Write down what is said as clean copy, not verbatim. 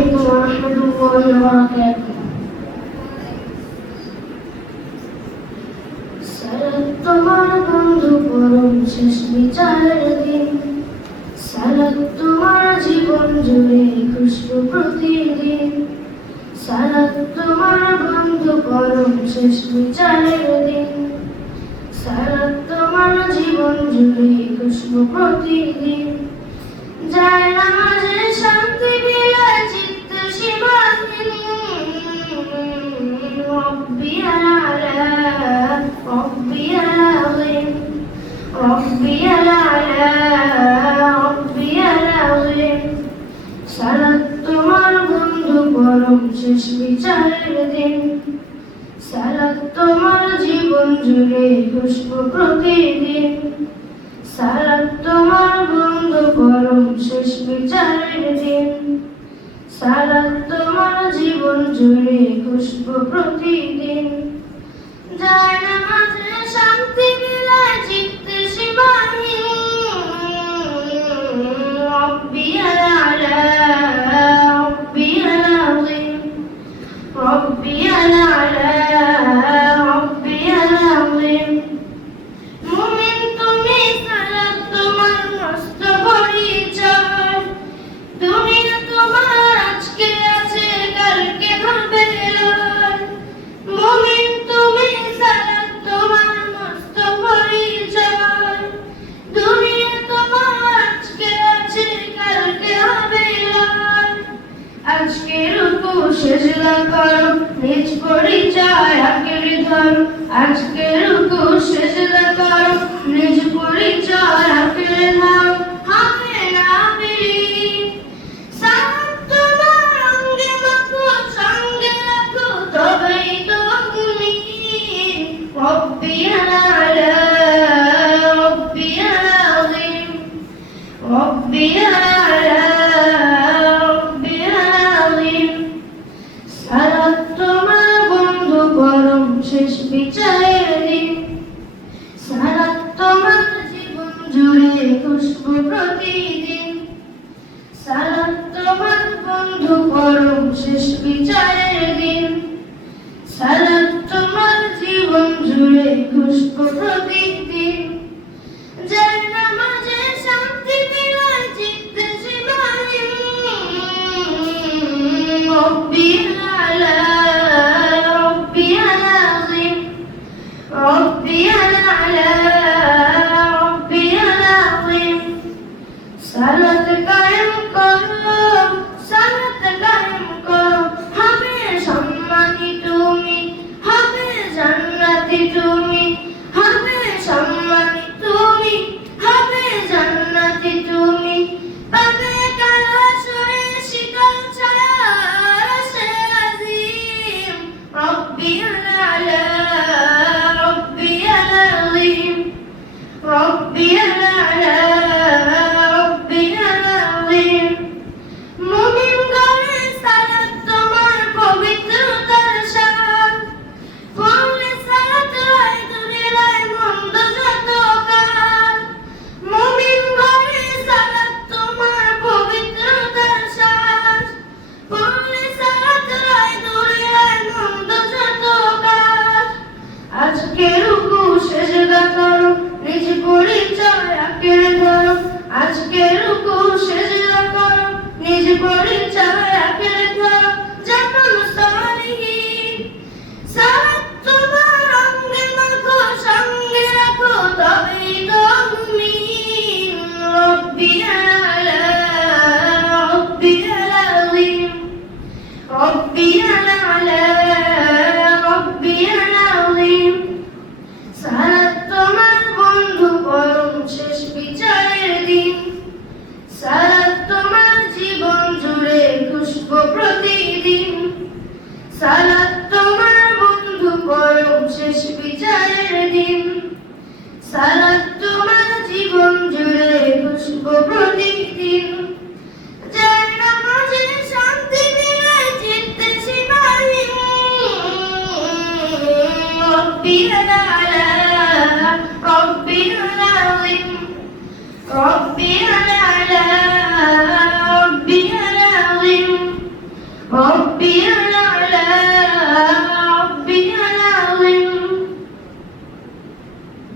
عليكم ورحمة الله وبركاته. সালাত তোমার বন্ধু পরম শেষ বিচারের দিন, সালাত তোমার জীবন জুড়ে খুশবু প্রতিদিন, সালাত তোমার বন্ধু পরম শেষ বিচারের দিন, সালাত তোমার জীবন জুড়ে খুশবু প্রতিদিন। যায় নামাজে শান্তি বিলায় চিত্ত সীমাহীন, রব্বি আলা রব্বি আযীম, রব্বি আলা রব্বি আযীম। সালাত তোমার বন্ধু পরম শেষ বিচারের দিন, সালাত তোমার জীবন জুড়ে খুশবু প্রতিদিন, সালাত তোমার বন্ধু পরম শেষ বিচারের দিন, সালাত তোমার জীবন জুড়ে খুশবু প্রতিদিন। যায় নামাজে শান্তি বিলায় চিত্তে সীমাহীন, রব্বি আলা রব্বি আযীম, রব্বি আলা রব্বি আযীম। মুমিন তুমি সালাত তোমার মস্ত পরিচয়, দুনিয়া তোমার আজকে আছে কালকে হবে লয়। মুমিন তুমি সালাত তোমার মস্ত পরিচয়, দুনিয়া তোমার আজকে আছে কালকে হবে লয়। আজকে রুকু সিজদা করো, নিজ পরিচয় আঁকড়ে ধরো, আজকে রুকু সিজদা করো, নিজ পরিচয় আঁকড়ে ধরো। হবে না বিলীন, সালাত তোমার অঙ্গে মাখো, সঙ্গে রাখো, তবেই তো মুমিন। রব্বি আলা রব্বি আযীম, রব্বি আলা রব্বি আযীম। সালাত তোমার বন্ধু পরম শেষ বিচারের দিন, সালাত তোমার জীবন জুড়ে খুশবু প্রতিদিন, সালাত তোমার বন্ধু পরম শেষ বিচারের দিন, সালাত তোমার জীবন জুড়ে খুশবু প্রতিদিন। যায় নামাজে শান্তি বিলায় চিত্তে সীমাহীন, রব্বি আলা রব্বি আযীম, রব্বি আলা রব্বি আযীম। সালাত কায়েম করো, সালাত কায়েম করো, হবে সম্মানী তুমি, হবে জান্নাতি তুমি, হবে সম্মানী তুমি, হবে জান্নাতি তুমি। পাবে কালা সুরে শীতল ছায়া আরশে আজিম, রব্বি আলা রব্বি আযীম, রব্বি আলা রব্বি আযীম। মুমিন ঘরে সালাত তোমার পবিত্রতার শান, পড়লে সালাত হয় দূরে হয় মন্দ যত কাল। মুমিন ঘরে সালাত তোমার পবিত্রতার শান, পড়লে সালাত হয় দূরে হয় মন্দ যত কাল। আজকে রুকু সিজদা করো, নিজ পরিচয় আঁকড়ে ধরো, আজকে রুকু সিজদা করো, নিজ পরিচয় আঁকড়ে ধরো। যেমন সালিহীন, সালাত তোমার অঙ্গে মাখো, সঙ্গে রাখো, তবেই তো মুমিন। রব্বি আলা রব্বি আযীম, রব্বি আলা রব্বি আযীম। সালাত তোমার বন্ধু পরম শেষ বিচারের দিন, সালাত তোমার জীবন জুড়ে খুশবু প্রতিদিন, সালাত তোমার বন্ধু পরম শেষ বিচারের দিন, সালাত তোমার জীবন জুড়ে খুশবু প্রতিদিন। যায় নামাজে শান্তি বিলায় চিত্তে সীমাহীন, রব্বি আলা রব্বি আযীম, রব্বি আলা রব্বি আযীম। رب